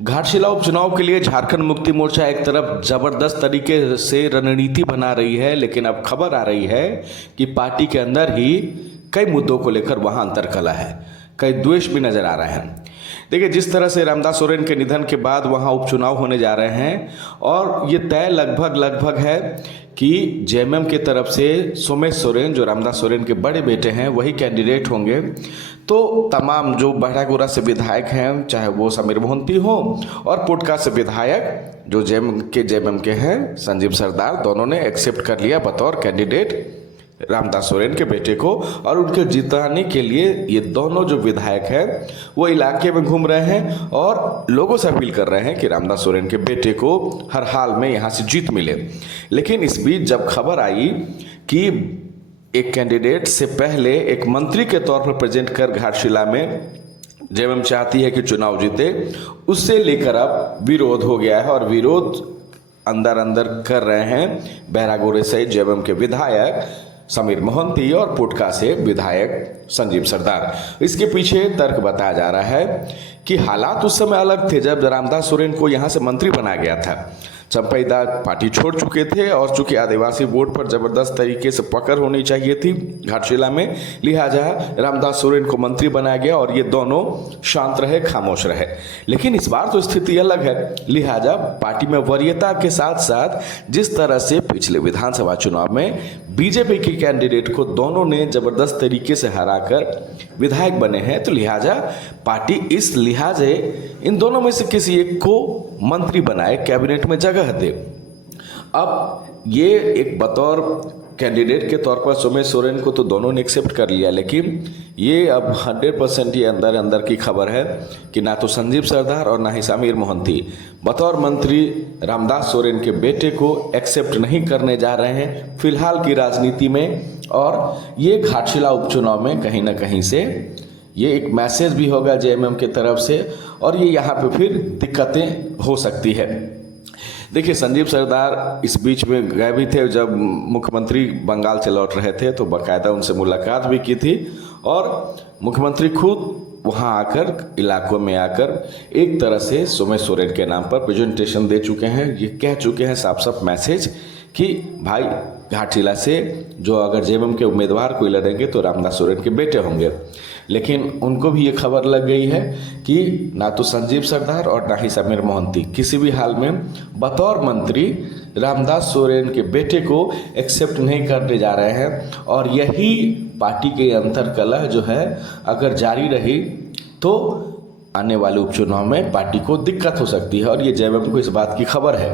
घाटशिला उपचुनाव के लिए झारखंड मुक्ति मोर्चा एक तरफ जबरदस्त तरीके से रणनीति बना रही है, लेकिन अब खबर आ रही है कि पार्टी के अंदर ही कई मुद्दों को लेकर वहां अंतर्कलह है, कई द्वेष भी नजर आ रहे हैं। देखिए, जिस तरह से रामदास सोरेन के निधन के बाद वहां उपचुनाव होने जा रहे हैं और ये तय लगभग है कि जेएमएम की तरफ से सोमेश सोरेन, जो रामदास सोरेन के बड़े बेटे हैं, वही कैंडिडेट होंगे। तो तमाम जो बहरागोरा से विधायक हैं, चाहे वो समीर मोहंती हो और पुटका से विधायक जो जेएमएम के हैं संजीव सरदार, दोनों ने एक्सेप्ट कर लिया बतौर कैंडिडेट रामदास सोरेन के बेटे को। और उनके जिताने के लिए ये दोनों जो विधायक हैं वो इलाके में घूम रहे हैं और लोगों से अपील कर रहे हैं कि रामदास सोरेन के बेटे को हर हाल में यहाँ से जीत मिले। लेकिन इस बीच जब खबर आई कि एक कैंडिडेट से पहले एक मंत्री के तौर पर प्रेजेंट कर घाटशिला में जेएमएम चाहती है कि चुनाव जीते, उससे लेकर अब विरोध हो गया है। और विरोध अंदर कर रहे हैं बहरागोरे से जेएमएम के विधायक समीर मोहंती और पुटका से विधायक संजीव सरदार। इसके पीछे तर्क बताया जा रहा है कि हालात उस समय अलग थे जब रामदास सोरेन को यहाँ से मंत्री बनाया गया था। चंपईदार पार्टी छोड़ चुके थे और चूंकि आदिवासी वोट पर जबरदस्त तरीके से पकड़ होनी चाहिए थी घाटशिला में, लिहाजा रामदास सोरेन को मंत्री बनाया गया और ये दोनों शांत रहे, खामोश रहे। लेकिन इस बार तो स्थिति अलग है, लिहाजा पार्टी में वरीयता के साथ साथ जिस तरह से पिछले विधानसभा चुनाव में बीजेपी के कैंडिडेट को दोनों ने जबरदस्त तरीके से हराकर विधायक बने हैं, तो लिहाजा पार्टी इस लिहाजे इन दोनों में से किसी एक को मंत्री बनाए, कैबिनेट में जगह दे। अब ये एक बतौर कैंडिडेट के तौर पर सोमेश सोरेन को तो दोनों ने एक्सेप्ट कर लिया, लेकिन ये अब 100% ये अंदर की खबर है कि ना तो संजीव सरदार और ना ही समीर मोहंती बतौर मंत्री रामदास सोरेन के बेटे को एक्सेप्ट नहीं करने जा रहे हैं फिलहाल की राजनीति में। और ये घाटशिला उपचुनाव में कहीं ना कहीं से ये एक मैसेज भी होगा जेएमएम की तरफ से और ये यहाँ पे फिर दिक्कतें हो सकती है। देखिए, संजीव सरदार इस बीच में गए भी थे, जब मुख्यमंत्री बंगाल से लौट रहे थे तो बाकायदा उनसे मुलाकात भी की थी और मुख्यमंत्री खुद वहां आकर इलाकों में आकर एक तरह से सोमेश सोरेन के नाम पर प्रेजेंटेशन दे चुके हैं। ये कह चुके हैं साफ मैसेज कि भाई घाटशिला से जो अगर जेएमएम के उम्मीदवार कोई लड़ेंगे तो रामदास सोरेन के बेटे होंगे। लेकिन उनको भी ये खबर लग गई है कि ना तो संजीव सरदार और ना ही समीर मोहंती किसी भी हाल में बतौर मंत्री रामदास सोरेन के बेटे को एक्सेप्ट नहीं करने जा रहे हैं। और यही पार्टी के अंतर्कलह जो है अगर जारी रही तो आने वाले उपचुनाव में पार्टी को दिक्कत हो सकती है और ये जेएमएम को इस बात की खबर है।